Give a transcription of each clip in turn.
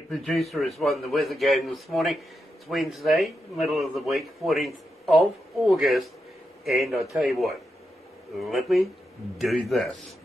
The producer has won the weather game this morning. It's Wednesday, middle of the week, 14th of August, and I tell you what, let me do this.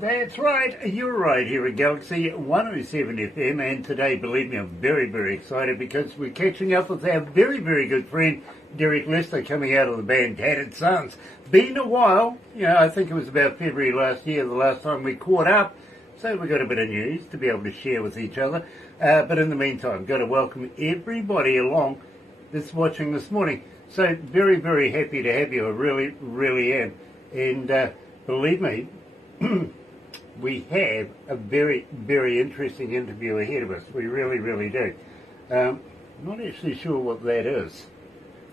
That's right, you're right here at galaxy107fm, and today, believe me, I'm very, very excited because we're catching up with our very, very good friend Derek Lester, coming out of the band Tattered Sons. Been a while, I think it was about February last year, the last time we caught up, so we got a bit of news to be able to share with each other. But in the meantime, got to welcome everybody along that's watching this morning. So very, very happy to have you, I really, really am. And believe me, we have a very, very interesting interview ahead of us. We really, really do. I'm not actually sure what that is.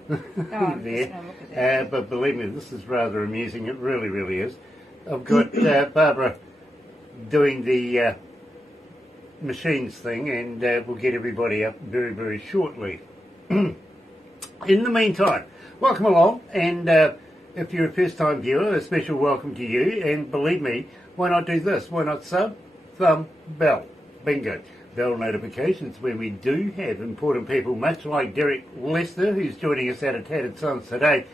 There. But believe me, this is rather amusing. It really, really is. I've got Barbara doing the machines thing, and we'll get everybody up very, very shortly. In the meantime, welcome along, and if you're a first-time viewer, a special welcome to you, and believe me, why not do this? Why not sub, thumb, bell? Bingo. Bell notifications when we do have important people, much like Derek Lester, who's joining us out of Tattered Sons today.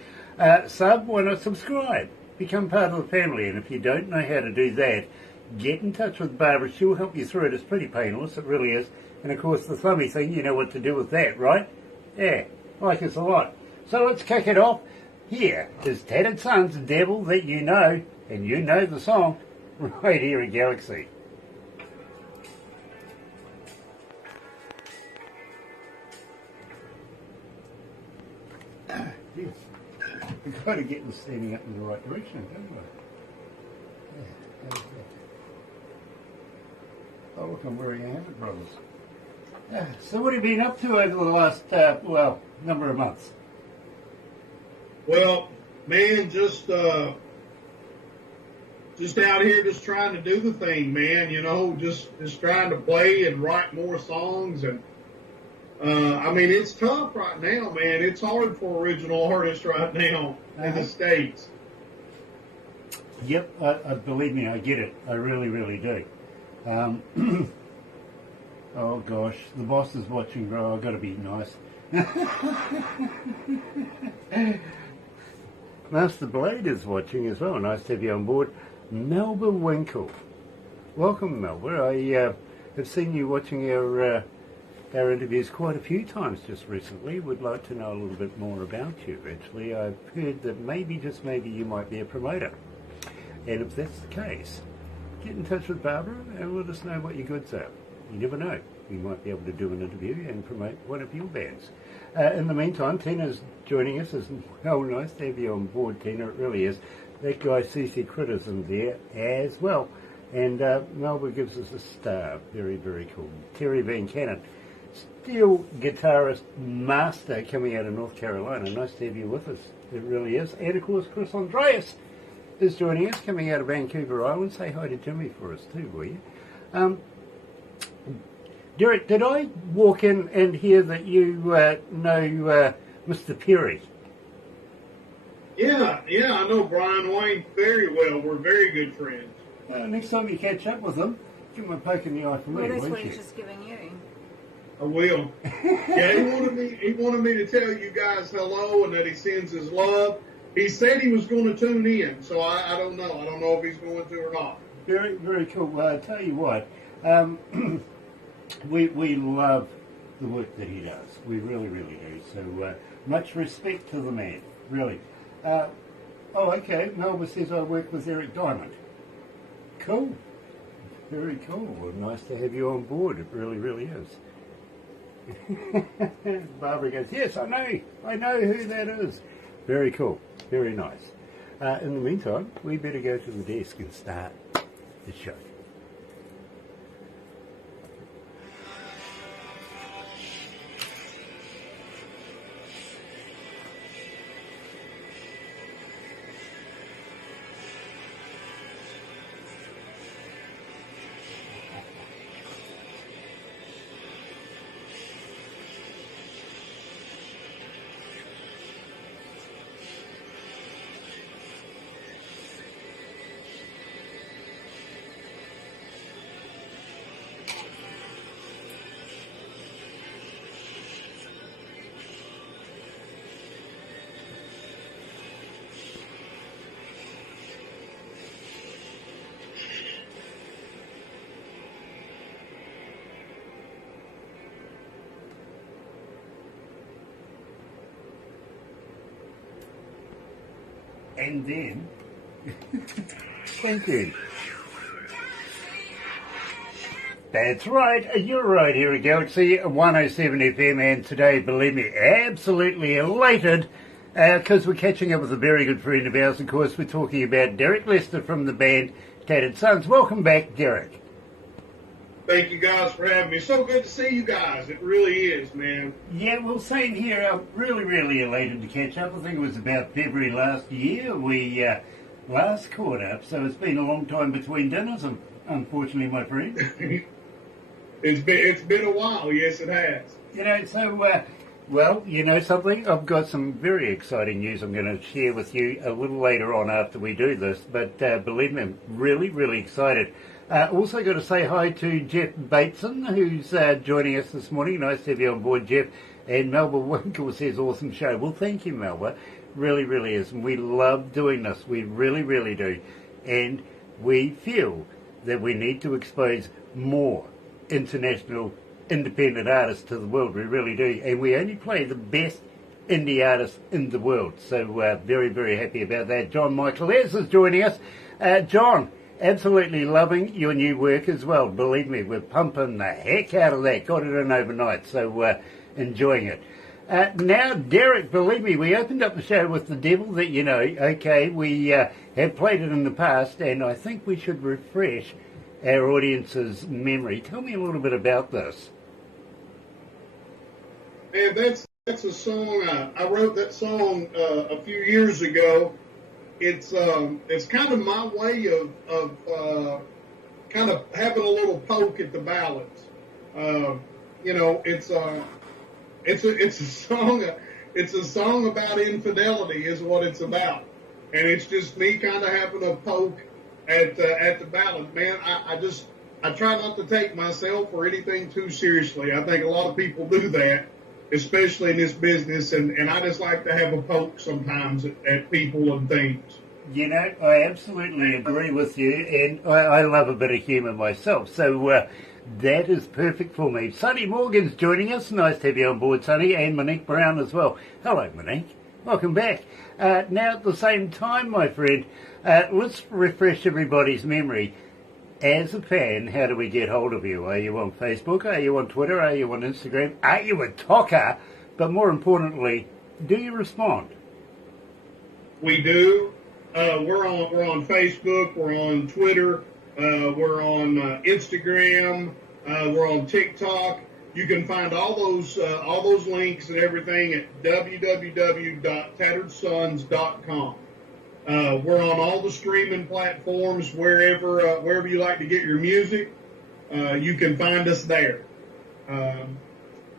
Sub, why not subscribe? Become part of the family, and if you don't know how to do that, get in touch with Barbara. She'll help you through it. It's pretty painless, it really is. And of course, the thummy thing, you know what to do with that, right? Yeah, like us a lot. So let's kick it off. Here is Tattered Sons, Devil That You Know, and you know the song, right here at Galaxy. Yes. We've got to get them standing up in the right direction, don't we? Yeah, how's that? Oh, look, I'm wearing a habit, brothers. So what have you been up to over the last, number of months? Well, man, just out here just trying to do the thing, man, just trying to play and write more songs. And, it's tough right now, man. It's hard for original artists right now in the States. Yep, I believe me, I get it. I really, really do. Oh, gosh, the boss is watching, bro. I've got to be nice. Master Blade is watching as well. Nice to have you on board. Melba Winkle. Welcome, Melba. I have seen you watching our interviews quite a few times just recently. Would like to know a little bit more about you, actually. I've heard that maybe, just maybe, you might be a promoter. And if that's the case, get in touch with Barbara and let us know what your goods are. You never know. We might be able to do an interview and promote one of your bands. In the meantime, Tina's joining us. It's nice to have you on board, Tina. It really is. That guy, CC Critter's there as well. And Melba gives us a star. Very, very cool. Terry Van Cannon, steel guitarist master, coming out of North Carolina. Nice to have you with us. It really is. And of course, Chris Andreas is joining us, coming out of Vancouver Island. Say hi to Jimmy for us too, will you? Derek, did I walk in and hear that you know Mr. Perry? Yeah, I know Brian Wayne very well. We're very good friends. Next time you catch up with him, give him a poke in the eye for me, that's won't what you? he's just giving you. I will. Yeah, he wanted me to tell you guys hello and that he sends his love. He said he was going to tune in, so I don't know. I don't know if he's going to or not. Very, very cool. I'll tell you what, we love the work that he does. We really, really do. So much respect to the man, really. Okay. Melba says I work with Eric Diamond. Cool. Very cool. Well, nice to have you on board. It really, really is. Barbara goes, yes, I know who that is. Very cool. Very nice. In the meantime, we better go to the desk and start the show. And then, thank you. That's right, you're right here at Galaxy 107 FM, and today, believe me, absolutely elated, because we're catching up with a very good friend of ours. Of course, we're talking about Derek Lester from the band Tattered Sons. Welcome back, Derek. Thank you guys for having me. So good to see you guys. It really is, man. Yeah, well, same here. I'm really elated to catch up. I think it was about February last year we last caught up, so it's been a long time between dinners, unfortunately, my friend. It's been a while. Yes, it has. You know, so, well, you know something? I've got some very exciting news I'm going to share with you a little later on after we do this, but believe me, I'm really excited. Also got to say hi to Jeff Bateson, who's joining us this morning. Nice to have you on board, Jeff. And Melba Winkle says, awesome show. Well, thank you, Melba. Really is. And we love doing this. We really do. And we feel that we need to expose more international independent artists to the world. We really do. And we only play the best indie artists in the world. So very happy about that. John Michael is joining us. John, absolutely loving your new work as well. Believe me, we're pumping the heck out of that. Got it in overnight, so enjoying it. Now, Derek, believe me, we opened up the show with The Devil That You Know. Okay, we have played it in the past, and I think we should refresh our audience's memory. Tell me a little bit about this. Man, that's a song. I wrote that song a few years ago. It's kind of my way of kind of having a little poke at the ballads. You know, it's a song. It's a song about infidelity, is what it's about, and it's just me kind of having a poke at the ballad. Man, I try not to take myself or anything too seriously. I think a lot of people do that, especially in this business, and I just like to have a poke sometimes at people and things. You know, I absolutely agree with you, and I love a bit of humour myself, so that is perfect for me. Sonny Morgan's joining us. Nice to have you on board, Sonny, and Monique Brown as well. Hello, Monique. Welcome back. Now, at the same time, my friend, let's refresh everybody's memory. As a fan, how do we get hold of you? Are you on Facebook? Are you on Twitter? Are you on Instagram? Are you a talker? But more importantly, do you respond? We do. We're on Facebook. We're on Twitter. We're on Instagram. We're on TikTok. You can find all those links and everything at www.tatteredsons.com. We're on all the streaming platforms, wherever you like to get your music. You can find us there.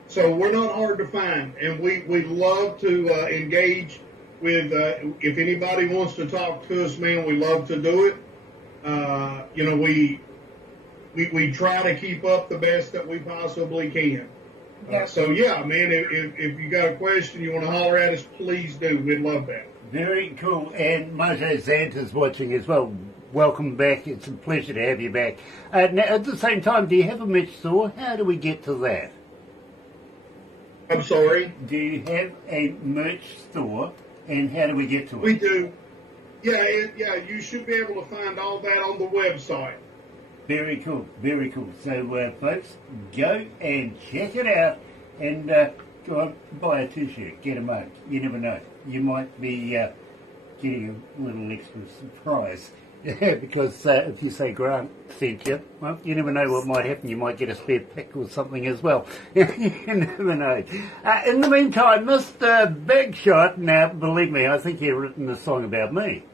So we're not hard to find, and we love to engage with. If anybody wants to talk to us, man, we love to do it. You know, we try to keep up the best that we possibly can. So yeah, man, if you got a question, you want to holler at us, please do. We'd love that. Very cool. And Mojo Zanta's watching as well. Welcome back. It's a pleasure to have you back. Now, at the same time, do you have a merch store? How do we get to that? I'm sorry? Do you have a merch store, and how do we get to it? We do. Yeah, you should be able to find all that on the website. Very cool. So, folks, go and check it out, and go on, buy a t-shirt, get a mug. You never know. You might be getting a little extra surprise. Because if you say Grant sent you, well, you never know what might happen. You might get a spare pick or something as well. You never know. In the meantime, Mr. Big Shot, now, believe me, I think you've written a song about me.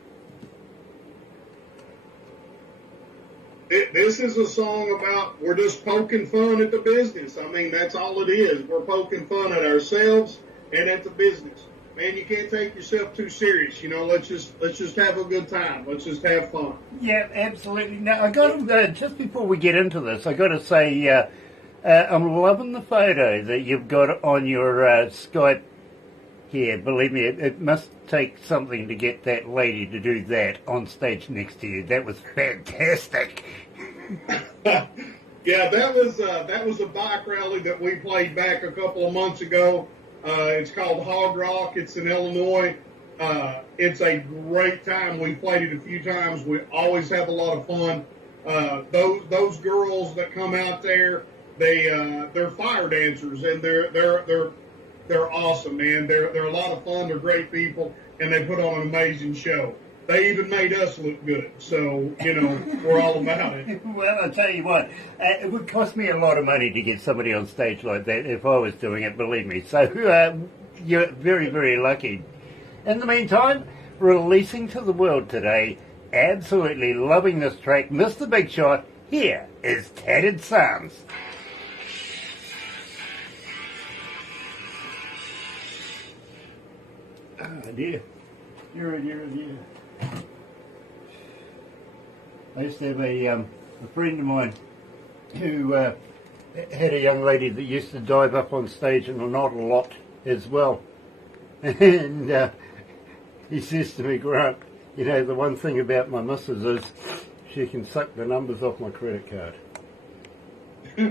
This is a song about, we're just poking fun at the business. I mean, that's all it is. We're poking fun at ourselves and at the business. Man, you can't take yourself too serious. You know, let's just have a good time. Let's just have fun. Yeah, absolutely. Now, I got to, just before we get into this, I got to say, I'm loving the photo that you've got on your Skype here. Believe me, it must take something to get that lady to do that on stage next to you. That was fantastic. Yeah, that was a bike rally that we played back a couple of months ago. It's called Hog Rock. It's in Illinois. It's a great time. We played it a few times. We always have a lot of fun. Those girls that come out there, they're fire dancers, and they're awesome, man. They're a lot of fun. They're great people, and they put on an amazing show. They even made us look good, so we're all about it. Well, I tell you what, it would cost me a lot of money to get somebody on stage like that if I was doing it. Believe me. So you're very, very lucky. In the meantime, releasing to the world today, absolutely loving this track, Mr. Big Shot. Here is Tattered Sons. Oh dear. Dear. I used to have a friend of mine who had a young lady that used to dive up on stage and not a lot as well. And he says to me, Grant, the one thing about my missus is she can suck the numbers off my credit card. There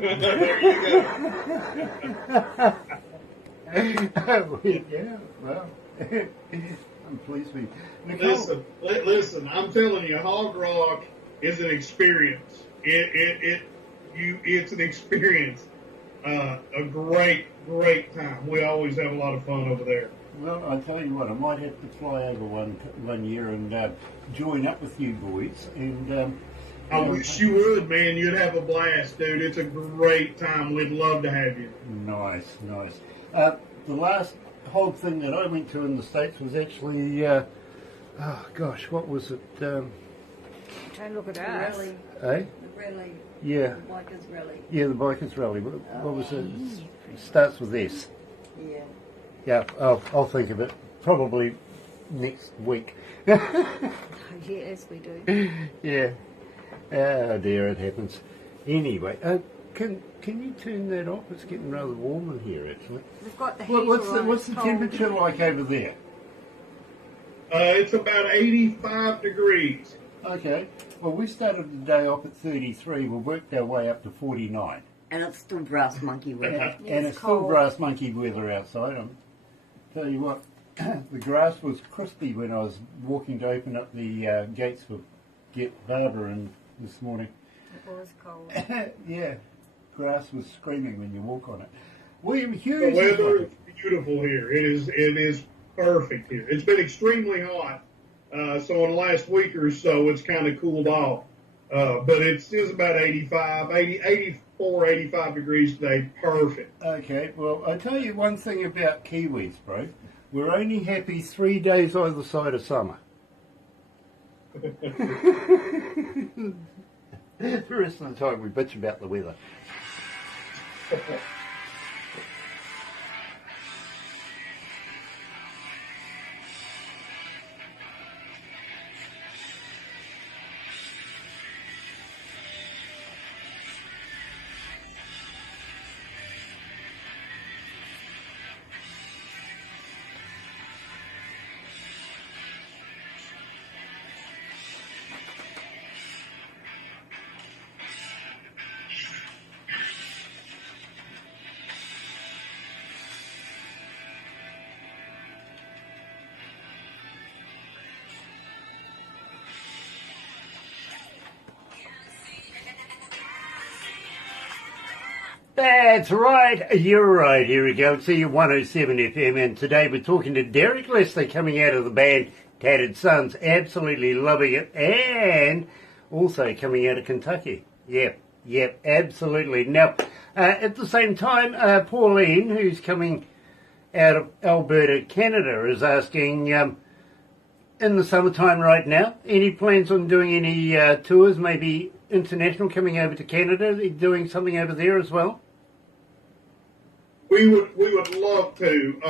you go. Yeah, well, I'm pleased with you. Listen, I'm telling you, hog rock is an experience. It's an experience. A great time. We always have a lot of fun over there. Well, I tell you what, I might have to fly over one year and join up with you boys. And I wish you would, man. You'd have a blast, dude. It's a great time. We'd love to have you. Nice. The last hog thing that I went to in the States was actually, what was it? Don't look at us. Rally. Eh? The rally. Yeah. The bikers rally. Yeah, the Bikers Rally. What was it? It starts with S. Yeah. Yeah, I'll think of it. Probably next week. Yes, we do. Yeah. Oh dear, it happens. Anyway, can you turn that off? It's getting rather warm in here, actually. We've got the heater What's the cold. temperature like over there? It's about 85 degrees. Okay. Well, we started the day off at 33. We worked our way up to 49. And it's still brass monkey weather. And it's still cold. brass monkey weather outside. I'll tell you what, the grass was crispy when I was walking to open up the gates for get Barbara in this morning. It was cold. Yeah, grass was screaming when you walk on it. William The Hughes. weather is beautiful here. It is perfect here. It's been extremely hot. So in the last week or so, it's kind of cooled off. But it's about 84, 85 degrees today. Perfect. Okay, well, I tell you one thing about Kiwis, bro. We're only happy 3 days either side of summer. The rest of the time we bitch about the weather. That's right, you're right. Here we go. See you 107 FM, and today we're talking to Derek Lester coming out of the band Tattered Sons, absolutely loving it, and also coming out of Kentucky. Yep, absolutely. Now, at the same time, Pauline, who's coming out of Alberta, Canada, is asking, in the summertime right now, any plans on doing any tours, maybe international, coming over to Canada, doing something over there as well? We would love to.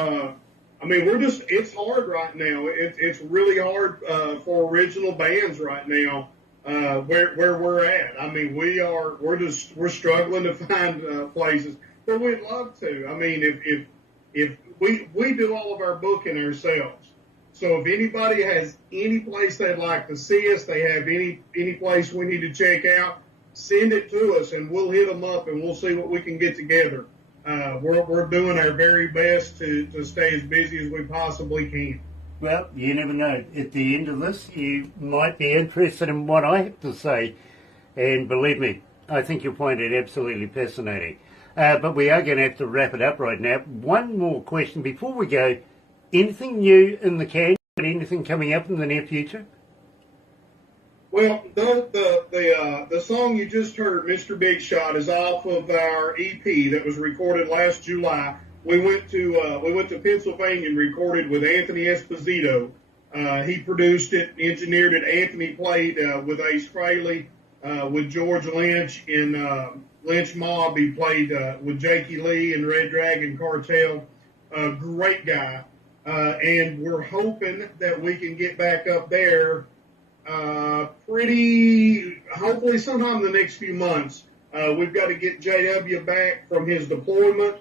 It's hard right now. It's really hard for original bands right now where we're at. I mean, we're struggling to find places, but we'd love to. I mean, if we do all of our booking ourselves. So if anybody has any place they'd like to see us, they have any place we need to check out, send it to us and we'll hit them up and we'll see what we can get together. We're doing our very best to stay as busy as we possibly can. Well, you never know. At the end of this, you might be interested in what I have to say. And believe me, I think you'll find it absolutely fascinating. But we are going to have to wrap it up right now. One more question before we go. Anything new in the can? Anything coming up in the near future? Well, the song you just heard, Mr. Big Shot, is off of our EP that was recorded last July. We went to Pennsylvania and recorded with Anthony Esposito. He produced it, engineered it. Anthony played with Ace Frehley, with George Lynch in Lynch Mob. He played with Jakey Lee and Red Dragon Cartel. Great guy. And we're hoping that we can get back up there hopefully sometime in the next few months. We've got to get JW back from his deployment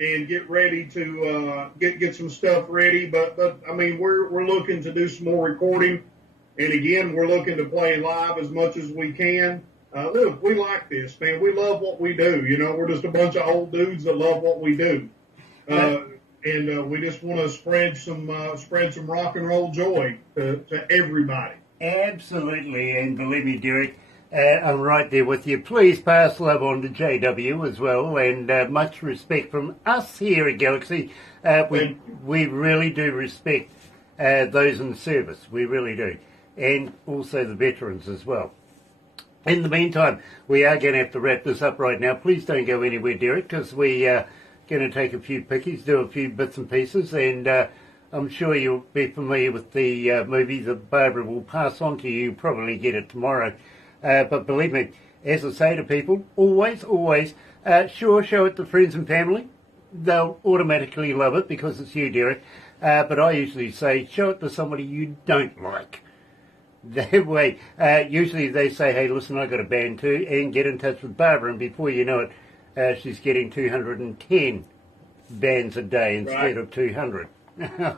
and get ready to get some stuff ready. But I mean, we're looking to do some more recording. And again, we're looking to play live as much as we can. Look, we like this, man. We love what we do. You know, we're just a bunch of old dudes that love what we do. And we just want to spread some rock and roll joy to everybody. Absolutely, and believe me, Derek, I'm right there with you. Please pass love on to JW as well, and much respect from us here at Galaxy. We really do respect those in the service. We really do, and also the veterans as well. In the meantime, we are going to have to wrap this up right now. Please don't go anywhere, Derek, because we are going to take a few pickies, do a few bits and pieces, and I'm sure you'll be familiar with the movie that Barbara will pass on to you. You'll probably get it tomorrow. But believe me, as I say to people, always, sure, show it to friends and family. They'll automatically love it because it's you, Derek. But I usually say, show it to somebody you don't like. That way, usually they say, hey, listen, I got a band too, and get in touch with Barbara, and before you know it, she's getting 210 bands a day instead of 200.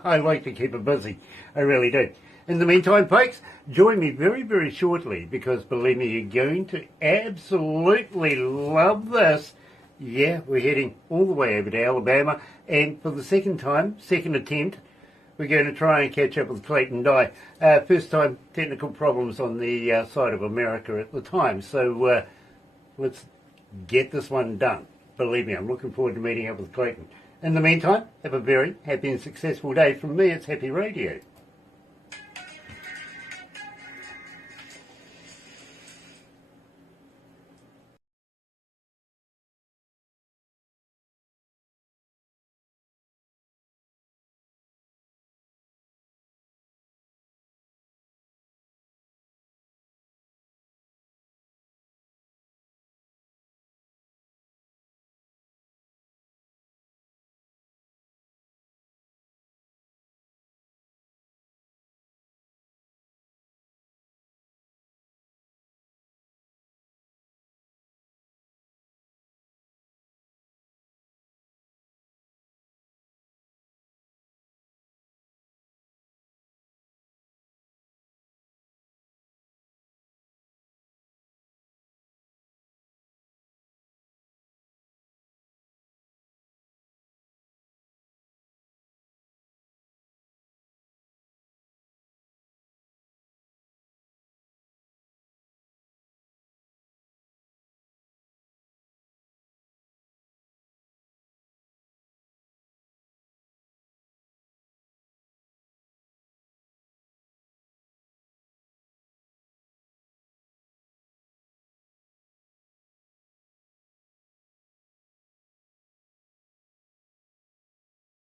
I like to keep it busy. I really do. In the meantime, folks, join me very, very shortly because, believe me, you're going to absolutely love this. Yeah, we're heading all the way over to Alabama, and for the second attempt, we're going to try and catch up with Clayton Dye. First time technical problems on the side of America at the time, so let's get this one done. Believe me, I'm looking forward to meeting up with Clayton. In the meantime, have a very happy and successful day. From me, it's Happy Radio.